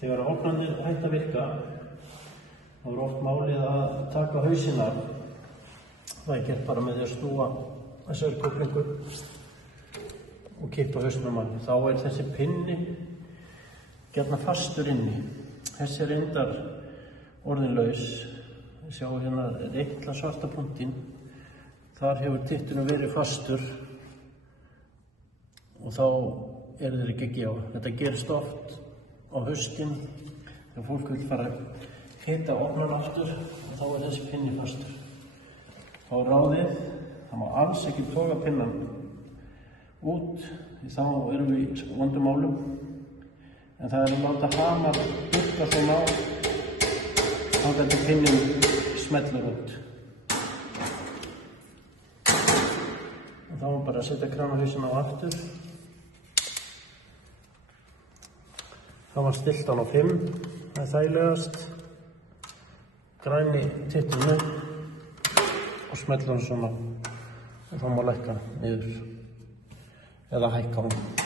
Þegar ofnarnir hætta að virka, þá oft málið að taka hausinn af. Það gert bara með því að snúa þessari kúplingu og kippa hausnum af. Þá þessi pinni gjarna fastur inni. Þessi reyndar orðin laus. Sjáu hérna litla svarta punktinn. Þar hefur titturinn verið fastur og þá þeir ekki að gefa. Þetta gerist oft á haustin þegar fólk vil fara að hita ofnar aftur og þá þessi pinni fastur. Þá ráðið, það má alls ekki toga pinnan út því þá erum við í vondum málum. En það að láta hamar dukka svona á þangað til pinnin smellur út. Og þá bara að setja kranahausinn á aftur. Það var stillt hann á 5, það þægilegast. Græni titturinn og smellur hann svona og þá má lækka niður eða hækka hann.